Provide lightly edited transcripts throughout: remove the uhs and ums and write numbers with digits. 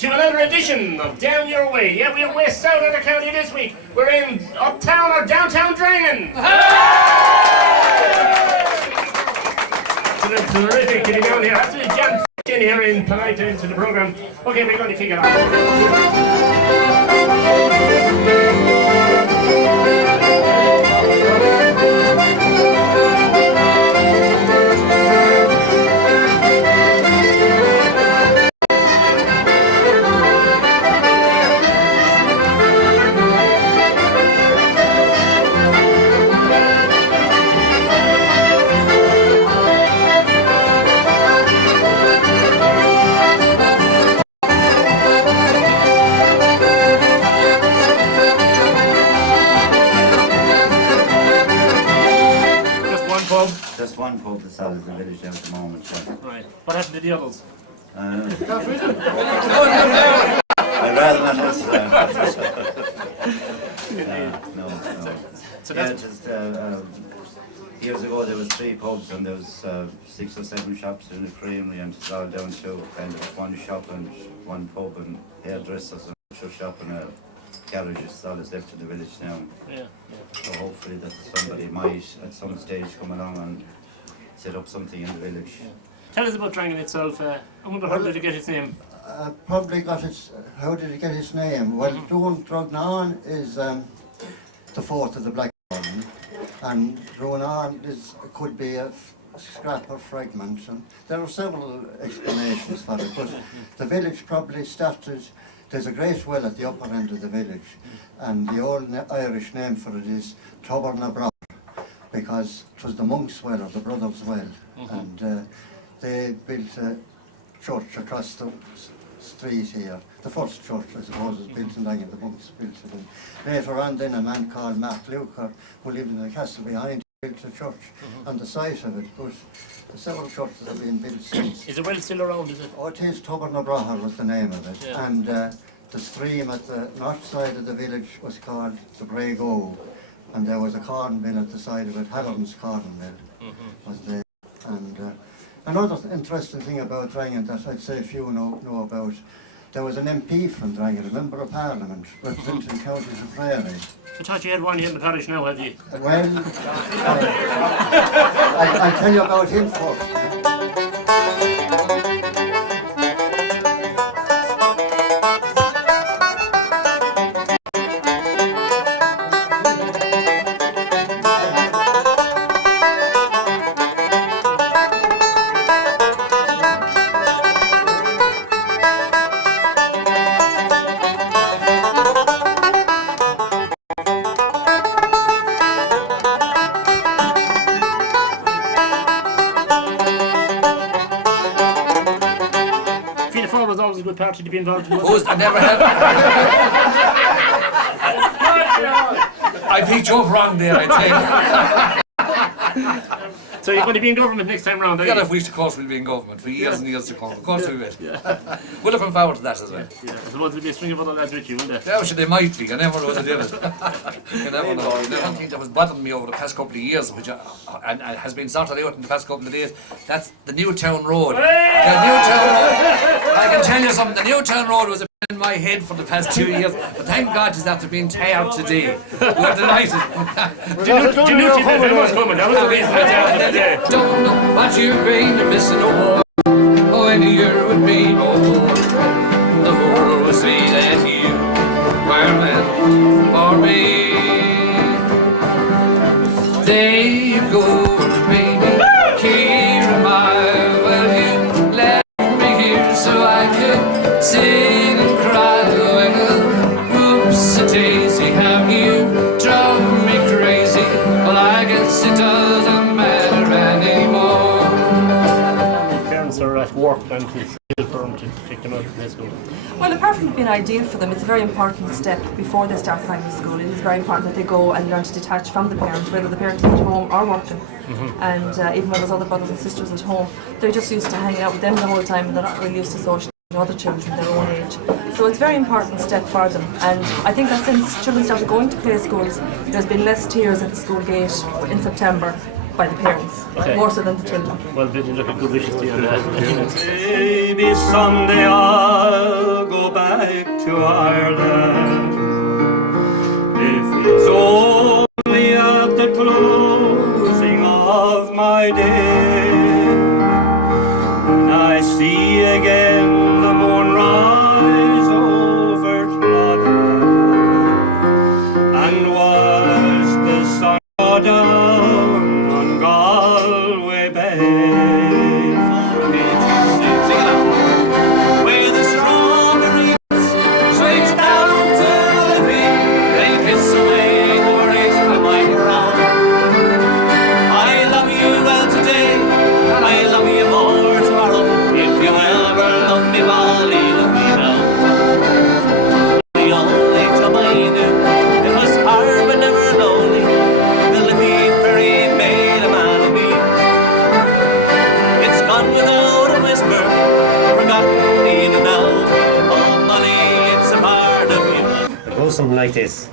to another edition of Down Your Way. Yeah, we're west south of the county this week. We're in uptown or downtown Drangan. Terrific getting down here. Absolutely jammed in here in tonight into the program. Okay, we're going to kick it off. Just one pub that's out of the village now at the moment. So. Right. What happened to the others? I'd rather not answer that. No. So yeah, just years ago there was 3 pubs and there was 6 or 7 shops in the creamery, and it's all down to kind of one shop and one pub and hairdressers and a shop and a garage. Is all that's left in the village now. Yeah. So hopefully that somebody might at some stage come along and set up something in the village. Yeah. Tell us about Drangan itself. I wonder how did it get its name? Probably got its. How did it get its name? Well, Drangan is the fourth of the Black Garden, and Drangan could be a scrap or fragment. And there are several explanations for it, but the village probably started. There's a great well at the upper end of the village, and the old Irish name for it is Tobar na Bra, because it was the monks' well or the brothers' well, and they built a church across the street here. The first church, I suppose, was built in Drangan. The monks built it. And later on, then a man called Mark Luker, who lived in the castle behind, built a church on the site of it. But several churches have been built since. Is the well still around, is it? Oh, it is. Tobar na Bra was the name of it. Yeah. And the stream at the north side of the village was called the Brego, and there was a corn mill at the side of it, Halloran's corn mill was there. And another interesting thing about Drangan that I'd say few know about, there was an MP from Drangan, a member of Parliament, representing counties of Prairie. I thought you had one here in the parish now, have you? Well, I'll tell you about him first. A good party to be involved in. Who's I never had. I picked you up wrong there, I think. So you're going to be in government next time round, are you? Yeah, if we of course we'll be in government for years and years to come. Of course we will. We're looking forward to that as well. Yeah. I suppose there'll be a string of other lads with you, won't there? Yeah, they might be. I never know what they did it. You never know. The one thing that was bothering me over the past couple of years, which and has been sorted out in the past couple of days, that's the Newtown Road. The Newtown Road. I can tell you something. The Newtown Road was in my head for the past 2 years, but thank God it's after being tired today. We're delighted. Do you know what's coming? That was the reason I don't know what you've been missing, oh, when you're with me, oh, the world will see that you were meant for me. There you go, baby, here am I. Well, you left me here so I could sing and cry. Well, whoops-a-daisy, how you drove me crazy. Well, I guess it doesn't matter anymore. Parents are at work and it's for them to pick them out of play school. Well, apart from being ideal for them, it's a very important step before they start primary school. It is very important that they go and learn to detach from the parents, whether the parents are at home or working. And even when there's other brothers and sisters at home, they're just used to hanging out with them the whole time and they're not really used to socializing with other children their own age. So it's a very important step for them. And I think that since children started going to play schools, there's been less tears at the school gate in September by the parents, more so than the children. Well, Vinny, look at good wishes to you on that. Maybe someday I'll go back Ireland. If it's only at the closing of my day, when I see again the moon rise over Tloda, and was the sun go down on Galway Bay. Where the strawberries straight down to Liffey, they kiss away the worries from my brow. I love you well today, I love you more tomorrow. If you ever love me, Molly, love me now. The only job I knew, it was hard but never lonely. The Liffey ferry made a man of me. It's gone without a whisper, forgotten even now. Oh, money, it's a part of you. It goes something like this.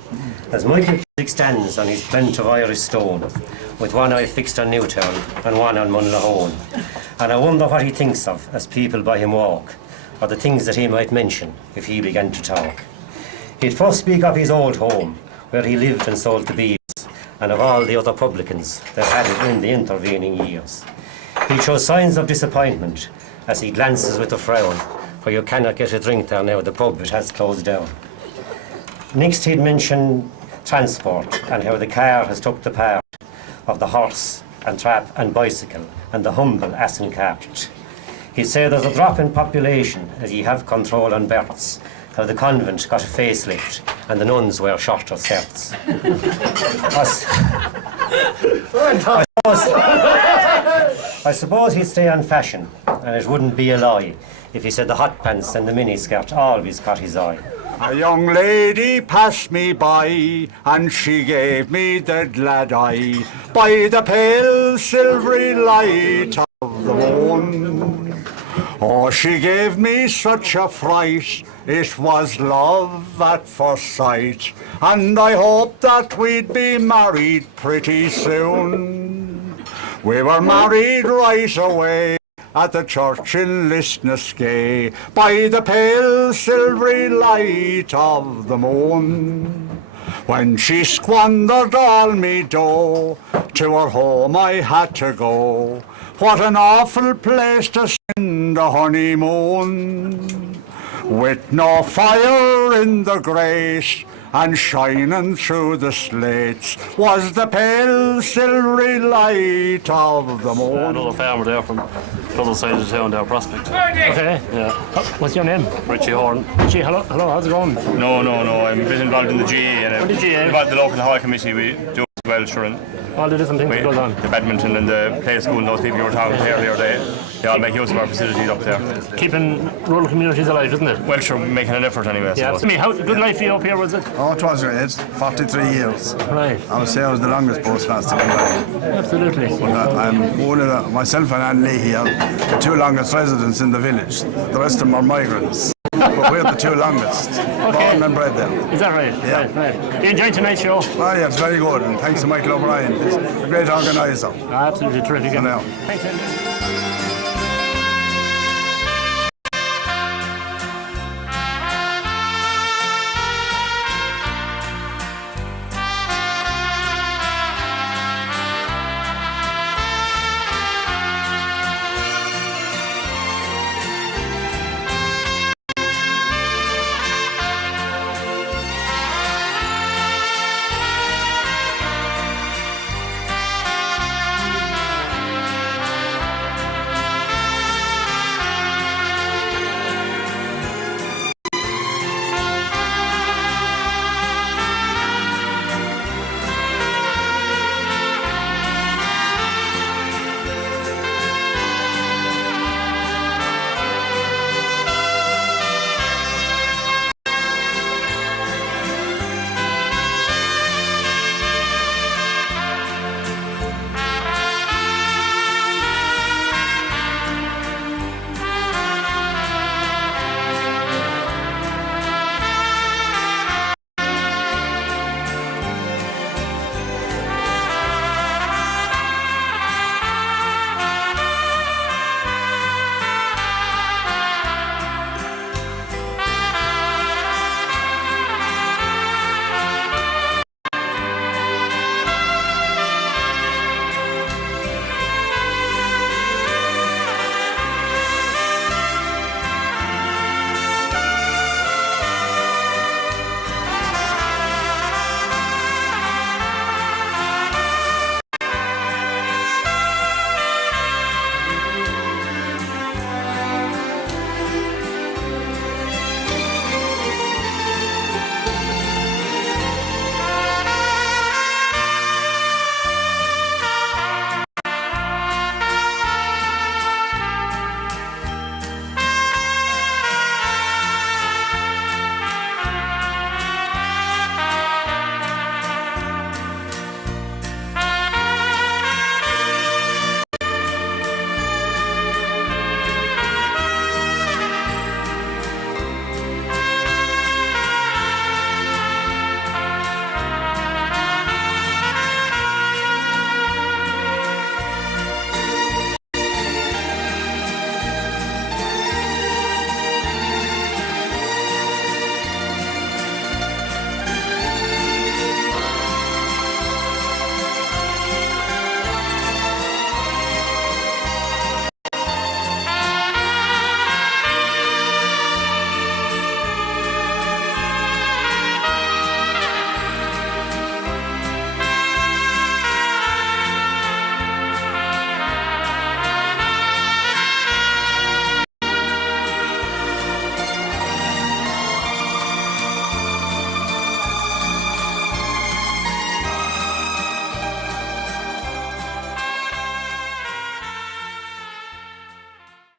As Michael stands on his plinth of Irish stone, with one eye fixed on Newtown and one on Munlahone, and I wonder what he thinks of as people by him walk, or the things that he might mention if he began to talk. He'd first speak of his old home, where he lived and sold the beers, and of all the other publicans that had it in the intervening years. He'd show signs of disappointment as he glances with a frown, for you cannot get a drink there now, the pub it has closed down. Next he'd mention transport and how the car has took the part of the horse and trap and bicycle and the humble ass and cart. He'd say there's a drop in population as ye have control on berths, how the convent got a facelift and the nuns wear shorter skirts. I suppose he'd stay on fashion, and it wouldn't be a lie if he said the hot pants and the miniskirt always caught his eye. A young lady passed me by, and she gave me the glad eye, by the pale silvery light of the moon. Oh, she gave me such a fright, it was love at first sight, and I hoped that we'd be married pretty soon. We were married right away at the church in Lisnaskea, by the pale silvery light of the moon. When she squandered all me dough, to her home I had to go. What an awful place to spend a honeymoon, with no fire in the grate, and shining through the slates was the pale silvery light of the moon. Another farmer there from the other side of the town there, Prospect. Okay. Yeah. What's your name? Richie Horn. Richie, hello, how's it going? No, I'm a bit involved in the GA and the GA? involved in the local hall committee. We do well, sure, and All the different things that goes on. the badminton and the play school and those people you were talking to earlier, they all make use of our facilities up there. Keeping rural communities alive, isn't it? Well, sure, making an effort anyway. Yeah. So. Tell me, how good life for you up here was it? Oh, it was great. 43 years. Right. I would say I was the longest postmaster in Drangan. Absolutely. I'm one of myself and Anne Leahy are the two longest residents in the village. The rest of them are migrants. But we're the two longest. Born and bred there. Is that right? Yeah. Right. Do you enjoy tonight's show? Oh, yeah, it's very good. And thanks to Michael O'Brien. He's a great organiser. Absolutely terrific. I know. Thanks, Andy.